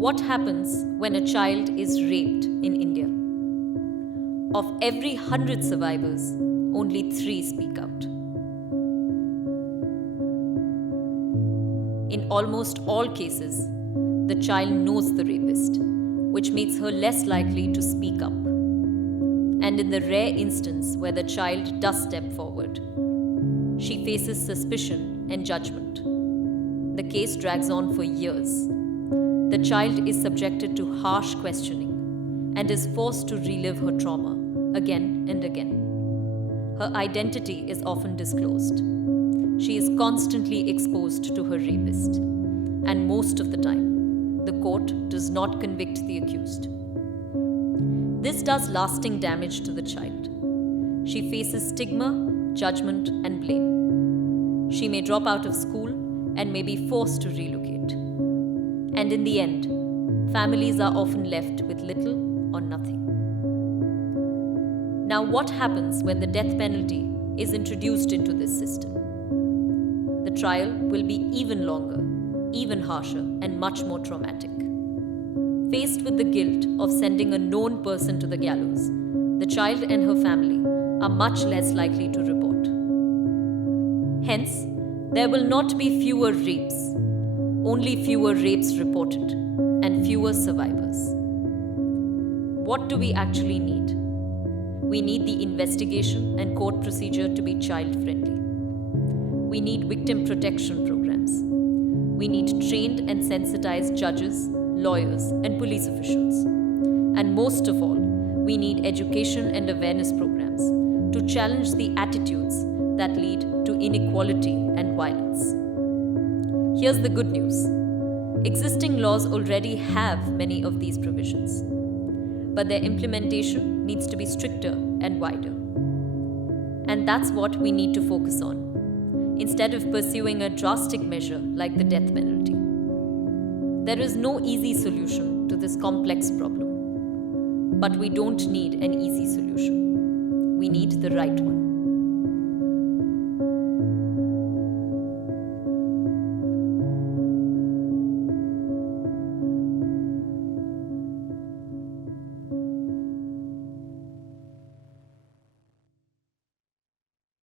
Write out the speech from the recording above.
What happens when a child is raped in India? Of every 100 survivors, only 3 speak out. In almost all cases, the child knows the rapist, which makes her less likely to speak up. And in the rare instance where the child does step forward, she faces suspicion and judgment. The case drags on for years. The child is subjected to harsh questioning and is forced to relive her trauma again and again. Her identity is often disclosed. She is constantly exposed to her rapist, and most of the time, the court does not convict the accused. This does lasting damage to the child. She faces stigma, judgment, and blame. She may drop out of school and may be forced to relocate. And in the end, families are often left with little or nothing. Now, what happens when the death penalty is introduced into this system? The trial will be even longer, even harsher, and much more traumatic. Faced with the guilt of sending a known person to the gallows, the child and her family are much less likely to report. Hence, there will not be fewer rapes, only fewer rapes reported, and fewer survivors. What do we actually need? We need the investigation and court procedure to be child-friendly. We need victim protection programs. We need trained and sensitized judges, lawyers, and police officials. And most of all, we need education and awareness programs to challenge the attitudes that lead to inequality and violence. Here's the good news. Existing laws already have many of these provisions, but their implementation needs to be stricter and wider. And that's what we need to focus on, instead of pursuing a drastic measure like the death penalty. There is no easy solution to this complex problem, but we don't need an easy solution. We need the right one.